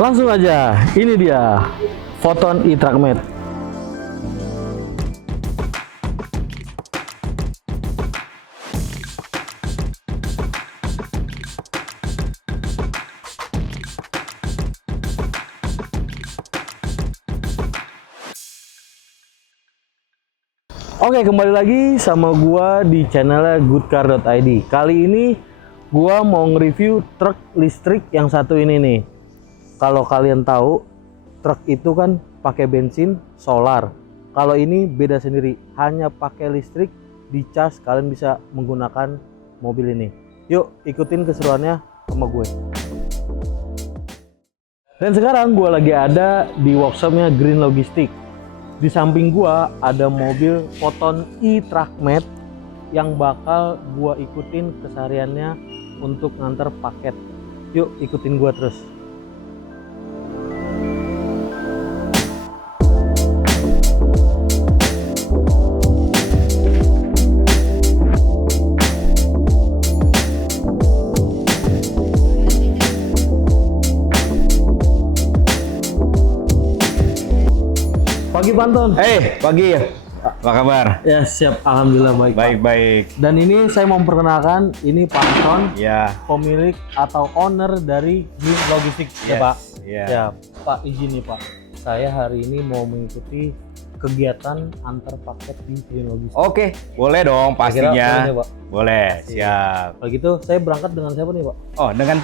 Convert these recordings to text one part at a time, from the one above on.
Langsung aja, ini dia Foton e-Truck Mate. Oke, kembali lagi sama gua di channel goodcar.id. Kali ini gua mau nge-review truk listrik yang satu ini nih. Kalau kalian tahu, truk itu kan pakai bensin solar. Kalau ini beda sendiri, hanya pakai listrik, dicas kalian bisa menggunakan mobil ini. Yuk, ikutin keseruannya sama gue. Dan sekarang gua lagi ada di workshopnya Green Logistics. Di samping gua ada mobil Foton e-Truck Mate yang bakal gua ikutin kesehariannya untuk nganter paket. Yuk ikutin gua terus. Pagi Panton. Pagi ya. Apa kabar? Ya siap, alhamdulillah baik. Baik. Dan ini saya mau memperkenalkan, ini Panton, Ya. pemilik atau owner dari Green Logistics ya Pak. Ya. Ya Pak, izin nih Pak, saya hari ini mau mengikuti kegiatan antar paket di Green Logistics. Oke, boleh dong Kira-kira pastinya. boleh nih, Pak? Boleh, siap. Kalau gitu saya berangkat dengan siapa nih Pak? Oh, dengan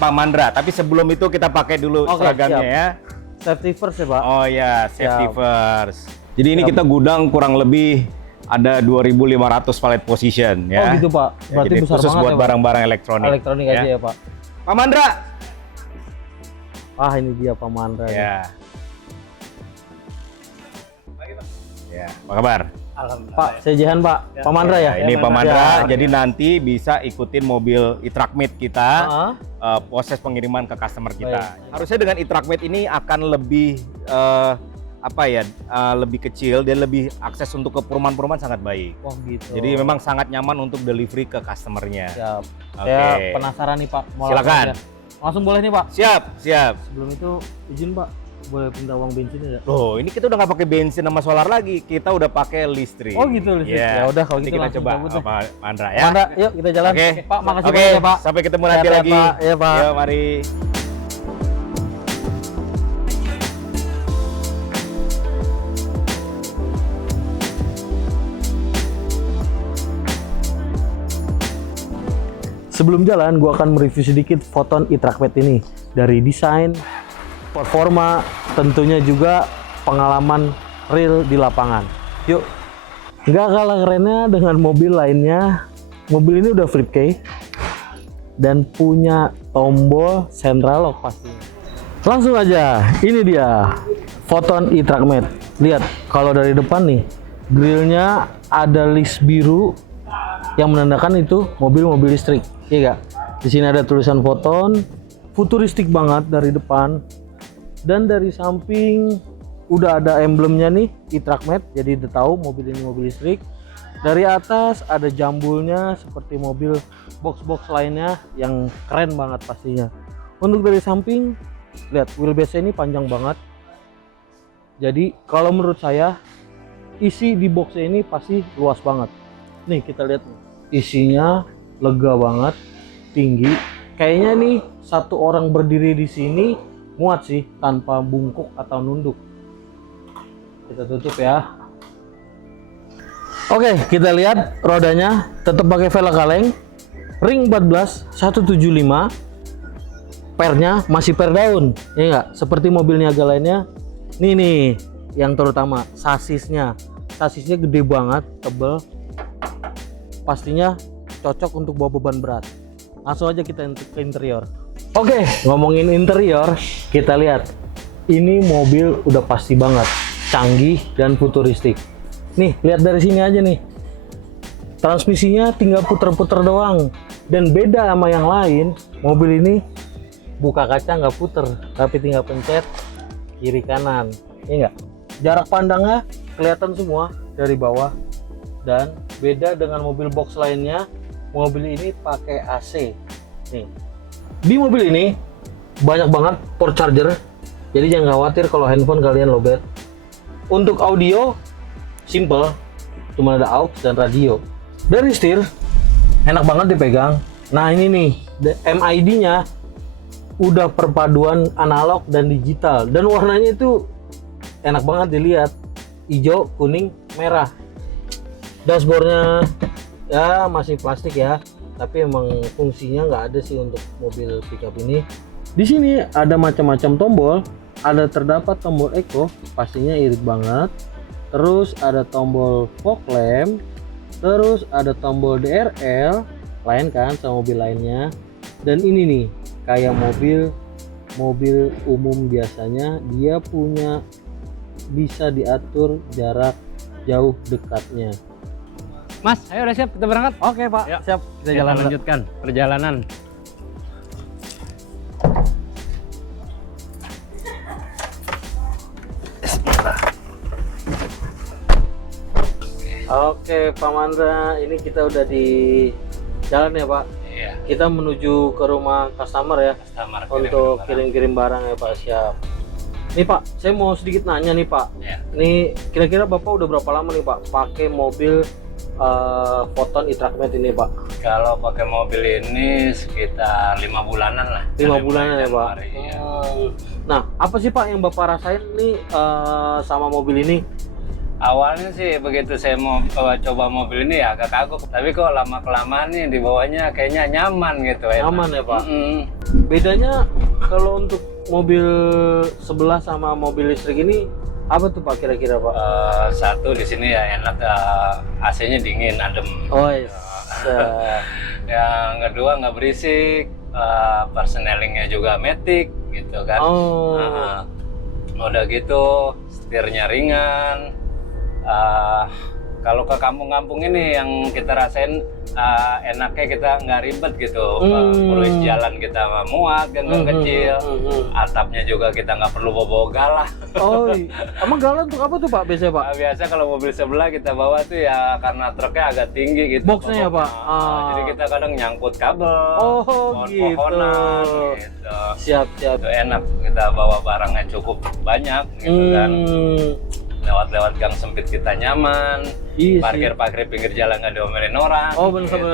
Pak Mandra. Tapi sebelum itu kita pakai dulu Oke, seragamnya siap. ya. Safety first ya Pak. Oh ya, safety Siap. first. Jadi ini Siap. kita gudang kurang lebih ada 2.500 pallet position ya. Oh gitu Pak, Ya, berarti jadi besar khusus banget buat ya Pak? barang-barang elektronik. Elektronik ya. aja ya Pak. Pak Mandra. Ah ini dia Pak Mandra. Ya. Ya, apa kabar? Pak, saya Jihan Pak. Pak Mandra ya? Ini Pak Mandra, Ya. jadi nanti bisa ikutin mobil e-Truck Mate kita, Ah, proses pengiriman ke customer kita. Baik. Harusnya dengan e-Truck Mate ini akan lebih lebih kecil dan lebih akses untuk ke perumahan-perumahan sangat baik. wah gitu. Jadi memang sangat nyaman untuk delivery ke customernya. Siap. Oke. Saya penasaran nih Pak. Mau Silakan. langsung aja. Langsung boleh nih Pak. Siap. Sebelum itu izin Pak, boleh minta uang bensinnya nggak? Loh, ini kita udah nggak pakai bensin sama solar lagi, kita udah pakai listrik. Oh gitu listrik. Iya. Ya udah kalau Nanti gitu kita langsung coba cabut deh. Pak Mandra Pak ya. Mandra, yuk kita jalan. Oke. Pak, makasih Oke, banyak ya Pak. sampai ketemu nanti Sehat ya, lagi. Pak. Iya, Pak. Yuk, mari. Sebelum jalan, gua akan mereview sedikit Foton e-Truck Mate ini. Dari desain, performa, tentunya juga pengalaman real di lapangan. Yuk, nggak kalah kerennya dengan mobil lainnya. Mobil ini udah flip key dan punya tombol central lock pastinya. Langsung aja, ini dia Foton e-Truck Mate. Lihat, kalau dari depan nih, grillnya ada list biru yang menandakan itu mobil-mobil listrik. Iya gak? Di sini ada tulisan Foton, futuristik banget dari depan, dan dari samping udah ada emblemnya nih e-Truck Mate, jadi udah tahu mobil ini mobil listrik. Dari atas ada jambulnya seperti mobil box-box lainnya yang keren banget pastinya. Untuk dari samping, lihat wheelbase ini panjang banget. Jadi kalau menurut saya isi di box ini pasti luas banget. Nih kita lihat nih, isinya lega banget, tinggi. Kayaknya nih satu orang berdiri di sini muat sih tanpa bungkuk atau nunduk. Kita tutup ya. Oke, kita lihat rodanya tetap pakai velg kaleng, ring 14 175. Pernya masih per daun, ya enggak? Seperti mobil niaga lainnya. Nih yang terutama sasisnya. Sasisnya gede banget, tebel. Pastinya cocok untuk bawa beban berat. Langsung aja kita ke interior. Oke, ngomongin interior, kita lihat. Ini mobil udah pasti banget canggih dan futuristik. Nih, lihat dari sini aja nih. Transmisinya tinggal puter-puter doang. Dan beda sama yang lain, mobil ini buka kaca nggak puter, tapi tinggal pencet kiri kanan. Iya nggak? Jarak pandangnya kelihatan semua dari bawah. Dan beda dengan mobil box lainnya, mobil ini pakai AC. Nih, di mobil ini banyak banget port charger. Jadi jangan khawatir kalau handphone kalian lowbat. Untuk audio simple, cuma ada aux dan radio. Dari setir enak banget dipegang. Nah ini nih MID-nya udah perpaduan analog dan digital, dan warnanya itu enak banget dilihat, hijau, kuning, merah. Dashboardnya ya masih plastik ya, tapi emang fungsinya nggak ada sih untuk mobil pickup ini. Di sini ada macam-macam tombol, ada terdapat tombol eco, pastinya irit banget. Terus ada tombol fog lamp, terus ada tombol DRL, lain kan sama mobil lainnya. Dan ini nih, kayak mobil umum biasanya, dia punya bisa diatur jarak jauh dekatnya. Mas, ayo udah siap kita berangkat? Oke Pak, Yuk, siap. Kita Kita jalan. lanjutkan perjalanan. Oke Pak Mandra, ini kita udah di jalan ya Pak. Iya. Kita menuju ke rumah customer ya, Customer untuk kirim-kirim barang ya Pak. Siap. Nih Pak, saya mau sedikit nanya nih Pak. Iya. Nih kira-kira Bapak udah berapa lama nih Pak pakai mobil Foton e-Trackmate ini Pak? Kalau pakai mobil ini sekitar 5 bulanan lah. 5 bulanan ya Pak. Januari, iya. Nah, apa sih Pak yang Bapak rasain nih sama mobil ini? Awalnya sih begitu saya mau coba mobil ini ya agak kagok, tapi kok lama kelamaan nih di bawahnya kayaknya nyaman gitu. Nyaman ya Pak. Mm-mm. Bedanya kalau untuk mobil sebelah sama mobil listrik ini apa tuh Pak kira-kira Pak? Satu di sini ya enak, AC-nya dingin, adem. Oh yes. Yang kedua nggak berisik, persnelingnya juga matic gitu kan. Oh. Udah gitu setirnya ringan. Kalau ke kampung-kampung ini yang kita rasain enaknya kita nggak ribet gitu, perlu jalan kita muat gang kecil, atapnya juga kita nggak perlu bawa galah. Oh, emang galan untuk apa tuh Pak biasanya Pak? Biasa kalau mobil sebelah kita bawa tuh ya karena truknya agak tinggi gitu. Boxnya ya Pak? Jadi kita kadang nyangkut kabel, Oh pohon-pohonan gitu. gitu. Siap. Itu enak, kita bawa barangnya cukup banyak gitu kan. Lewat-lewat gang sempit kita nyaman, Iya sih. parkir pinggir jalan nggak diomelin orang. Oh bener gitu.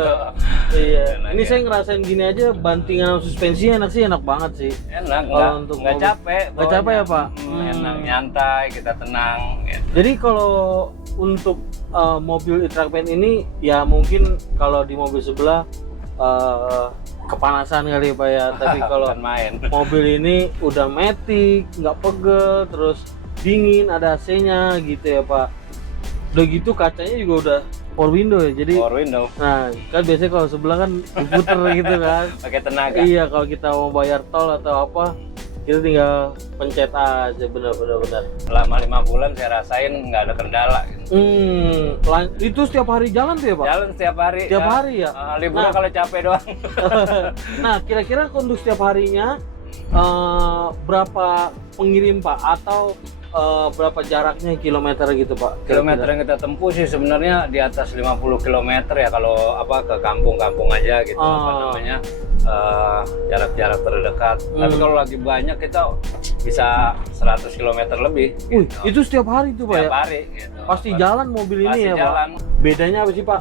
Iya. Enak Ini ya. saya ngerasain gini aja, bantingan sama suspensinya enak banget sih. Enak, Kalau untuk nggak mobil- capek. nggak capek ya, bawanya. Pak? Enak, nyantai, kita tenang. Gitu. Jadi kalau untuk mobil e-Trackmate ini ya mungkin kalau di mobil sebelah kepanasan kali ya Pak ya. Tapi kalau Bukan main. mobil ini udah matic, nggak pegel, terus dingin, ada AC-nya gitu ya Pak. Udah gitu kacanya juga udah power window ya. Jadi Power window, nah kan biasanya kalau sebelah kan diputer gitu kan. pakai tenaga. Iya, kalau kita mau bayar tol atau apa, kita tinggal pencet aja. Benar. Selama 5 bulan saya rasain nggak ada kendala. Gitu. Itu setiap hari jalan tuh ya Pak? Jalan setiap hari. Setiap hari ya? Liburan Nah. kalau capek doang. Nah, kira-kira untuk setiap harinya berapa pengirim Pak? Atau berapa jaraknya kilometer gitu Pak? Kilometer yang kita tempuh sih sebenarnya di atas 50 km ya kalau ke kampung-kampung aja gitu apa namanya, jarak-jarak terdekat. Tapi kalau lagi banyak kita bisa 100 km lebih. Wih, Gitu. itu setiap hari tuh Pak Tiap ya? hari gitu. Pasti jalan mobil ini Pasti ya jalan. Pak? Bedanya apa sih Pak?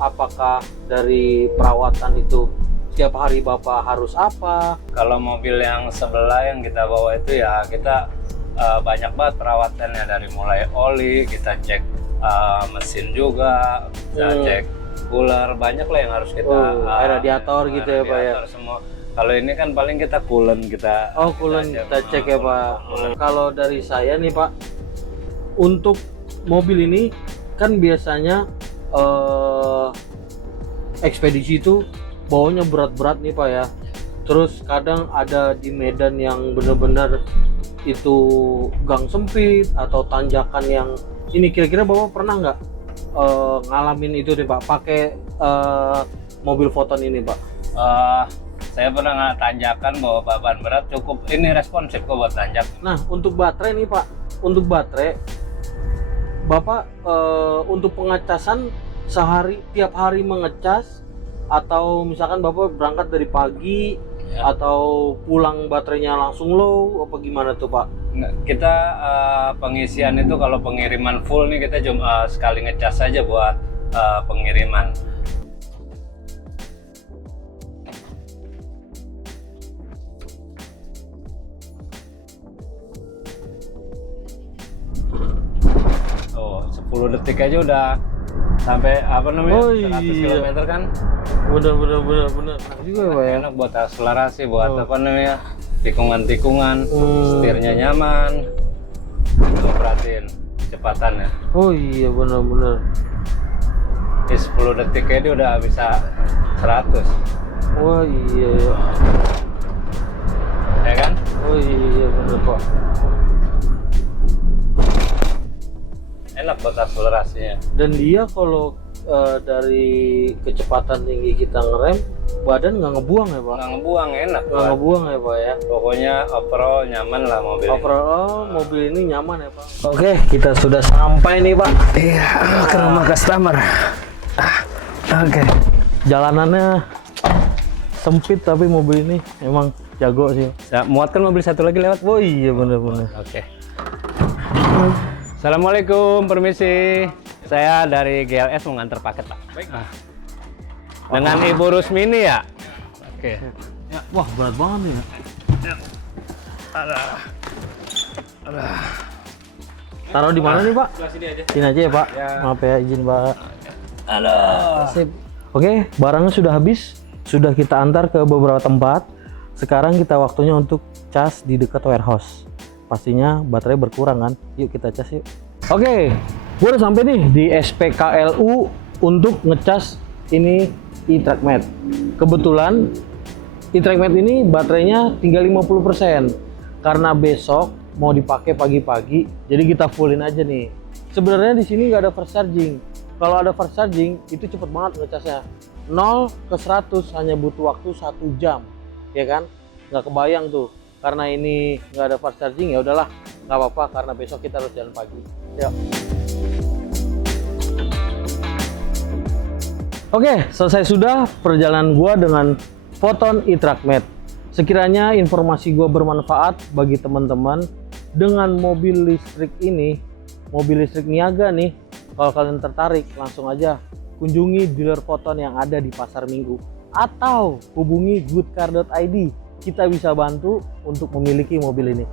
Apakah dari perawatan itu setiap hari Bapak harus apa? Kalau mobil yang sebelah yang kita bawa itu ya kita banyak banget perawatannya, dari mulai oli, kita cek mesin juga, kita cek cooler, banyak lah yang harus kita radiator gitu ya Pak ya? radiator semua. Kalau ini kan paling kita coolant kita Coolant kita cek ya Pak. Coolant. Kalau dari saya nih Pak, untuk mobil ini kan biasanya ekspedisi itu bawanya berat-berat nih Pak ya. Terus kadang ada di medan yang benar-benar itu gang sempit atau tanjakan yang ini, kira-kira Bapak pernah nggak ngalamin itu nih Pak pakai mobil Foton ini Pak? Saya pernah tanjakan bawa beban berat, cukup ini responsif kok buat tanjak. Nah, untuk baterai nih Pak, untuk baterai Bapak untuk pengecasan sehari, tiap hari mengecas, atau misalkan Bapak berangkat dari pagi atau pulang baterainya langsung low apa gimana tuh Pak? Nggak, kita pengisian itu kalau pengiriman full nih kita cuma sekali ngecas saja buat pengiriman. Oh, 10 detik aja udah sampai apa namanya? Oh, 100 iya. km kan? Bener. Enak juga ya Pak ya. Enak buat akselerasi, buat apa namanya? Tikungan-tikungan, setirnya nyaman. Tuh perhatiin kecepatannya. Oh iya bener. Di 10 detik aja dia udah bisa 100. Wah iya ya. Ya kan? Oh iya bener Pak. Enak buat akselerasinya. Dan dia kalau dari kecepatan tinggi kita ngerem, badan nggak ngebuang ya Pak? Nggak ngebuang, enak Nggak buat. ngebuang ya Pak ya? Pokoknya overall nyaman lah mobil ini. Overall mobil ini nyaman ya Pak? Oke, kita sudah sampai nih Pak. Iya, ke rumah customer. Oke. Jalanannya sempit tapi mobil ini emang jago sih. Ya, muatkan mobil satu lagi lewat. Oh iya bener. Oke. Assalamualaikum, permisi. Saya dari GLS mau nganter paket, Pak. Baik. Dengan Ibu Rusmini ya? Oke. Ya, wah berat banget nih ya. Taruh di mana nih Pak? Sini aja. Sini aja ya Pak. Ya. Maaf ya izin Pak. Sip. Oke, barangnya sudah habis. Sudah kita antar ke beberapa tempat. Sekarang kita waktunya untuk cas di dekat warehouse. Pastinya baterai berkurang kan. Yuk kita cas yuk. Oke, gue udah sampai nih di SPKLU untuk ngecas ini e-TrackMate. Kebetulan e-TrackMate ini baterainya tinggal 50%. Karena besok mau dipakai pagi-pagi, jadi kita fullin aja nih. Sebenarnya di sini nggak ada fast charging. Kalau ada fast charging itu cepet banget ngecasnya. 0 ke 100 hanya butuh waktu 1 jam, ya kan? Nggak kebayang tuh. Karena ini nggak ada fast charging, ya udahlah, nggak apa-apa karena besok kita harus jalan pagi. Yuk. Oke, selesai sudah perjalanan gua dengan Foton e-TrackMate. Sekiranya informasi gua bermanfaat bagi teman-teman dengan mobil listrik ini, mobil listrik niaga nih. Kalau kalian tertarik, langsung aja kunjungi dealer Foton yang ada di Pasar Minggu atau hubungi goodcar.id. Kita bisa bantu untuk memiliki mobil ini.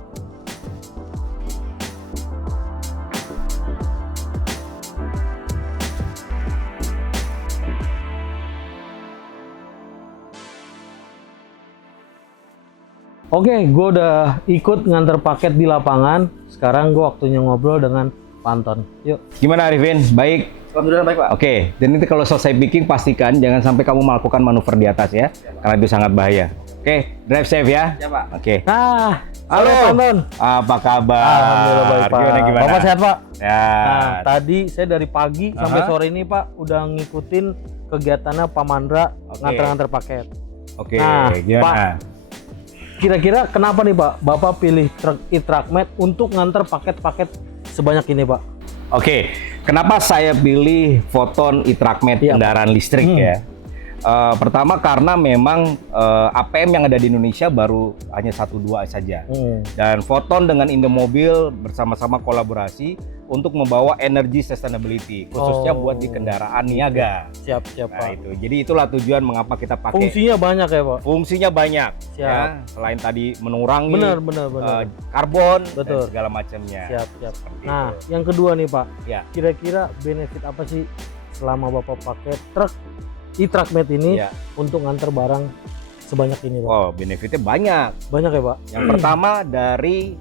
Oke, gue udah ikut nganter paket di lapangan. Sekarang gue waktunya ngobrol dengan Panton. Yuk. Gimana Arifin? Baik? Alhamdulillah baik, Pak. Oke, dan nanti kalau selesai picking pastikan jangan sampai kamu melakukan manuver di atas ya, karena itu sangat bahaya. Oke, drive safe ya. Ya, Pak. Oke. Nah, Halo, sore, Panton. apa kabar? Alhamdulillah baik, Pak. Gimana? Bapak sehat, Pak? Ya. Nah, tadi saya dari pagi sampai Aha. sore ini, Pak, udah ngikutin kegiatannya Pak Mandra Oke. nganter-nganter paket. Oke, Nah, gimana? Pak. Kira-kira kenapa nih, Pak, Bapak pilih e-TrackMate untuk nganter paket-paket sebanyak ini, Pak? Oke, kenapa saya pilih Foton e-TrackMate Iya, kendaraan listrik ya? Pertama karena memang APM yang ada di Indonesia baru hanya 1-2 saja. Dan Foton dengan Indomobil bersama-sama kolaborasi untuk membawa energy sustainability, khususnya buat di kendaraan niaga. Siap, Nah Pak. itu, jadi itulah tujuan mengapa kita pakai. Fungsinya banyak ya, Pak? Fungsinya banyak, Siap. ya. Selain tadi mengurangi Benar. karbon Betul. dan segala macamnya. Siap. Seperti Nah, itu. yang kedua nih, Pak. Ya. Kira-kira benefit apa sih selama Bapak pakai e-TrackMate ini Ya. untuk nganter barang sebanyak ini, Pak? Oh, benefitnya banyak. Banyak ya, Pak? Yang pertama dari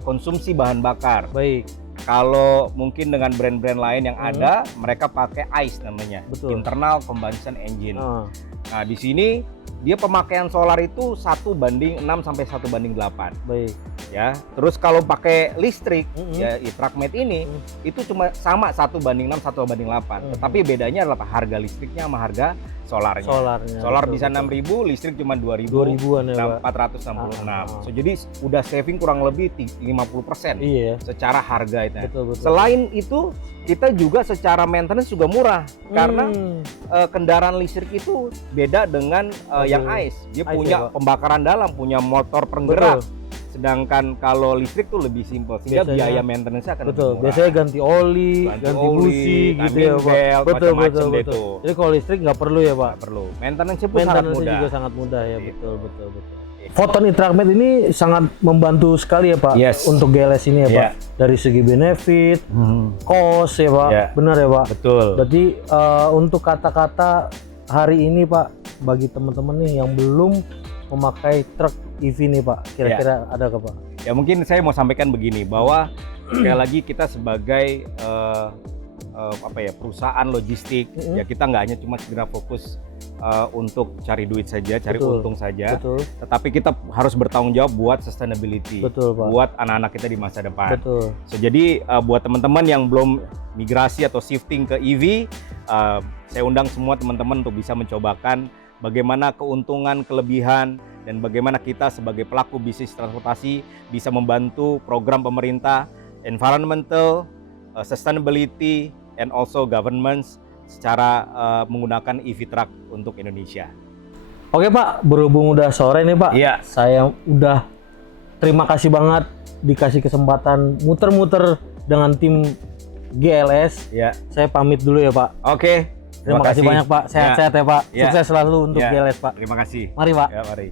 konsumsi bahan bakar. Baik. Kalau mungkin dengan brand-brand lain yang ada, mereka pakai ICE namanya, Betul. internal combustion engine. Ah, Nah, di sini dia pemakaian solar itu 1:6 sampai 1:8. baik. Ya, terus kalau pakai listrik ya e-Truckmate ini itu cuma sama 1:6, 1:8. Tetapi bedanya adalah harga listriknya sama harga solarnya. Solar bisa 6.000, listrik cuma 2.000-an ya, Pak. 466. So, jadi udah saving kurang lebih 50% Iya. secara harga itu. Betul. Selain itu, kita juga secara maintenance juga murah karena kendaraan listrik itu beda dengan yang ICE. Dia ICE, punya ya, Pak. pembakaran dalam, punya motor penggerak. Sedangkan kalau listrik tuh lebih simpel, sehingga Biasanya- biaya maintenance-nya akan lebih murah. Biasanya ganti oli, ganti busi gitu ya, Pak. belt, Betul. macam-macam deh tuh. Jadi kalau listrik nggak perlu ya, Pak. Nggak perlu. Maintenance-nya pun sangat Maintenance mudah. juga sangat mudah ya, Gitu. betul. Photon e-Truckmate ini sangat membantu sekali ya, Pak, Yes. untuk GLS ini ya, Iya. Pak. Dari segi benefit, cost ya, Pak. Iya. Benar ya, Pak. Betul. Berarti untuk kata-kata hari ini, Pak, bagi teman-teman nih yang belum memakai truk EV nih, Pak, kira-kira ada ke, Pak? Ya mungkin saya mau sampaikan begini bahwa sekali lagi kita sebagai perusahaan logistik ya kita nggak hanya cuma segera fokus untuk cari duit saja, cari Betul. untung saja, Betul. tetapi kita harus bertanggung jawab buat sustainability, Betul, Pak. buat anak-anak kita di masa depan. Betul. So, jadi buat teman-teman yang belum migrasi atau shifting ke EV, saya undang semua teman-teman untuk bisa mencobakan bagaimana keuntungan, kelebihan, dan bagaimana kita sebagai pelaku bisnis transportasi bisa membantu program pemerintah, environmental, sustainability, and also governments secara menggunakan EV truck untuk Indonesia. Oke, Pak, berhubung udah sore nih, Pak. Iya. Saya udah terima kasih banget dikasih kesempatan muter-muter dengan tim GLS. Ya. Saya pamit dulu ya, Pak. Oke. Terima kasih banyak, Pak. Sehat-sehat ya, Pak. Ya. Sukses selalu untuk Ya. GLS, Pak. Terima kasih. Mari, Pak. Ya, mari.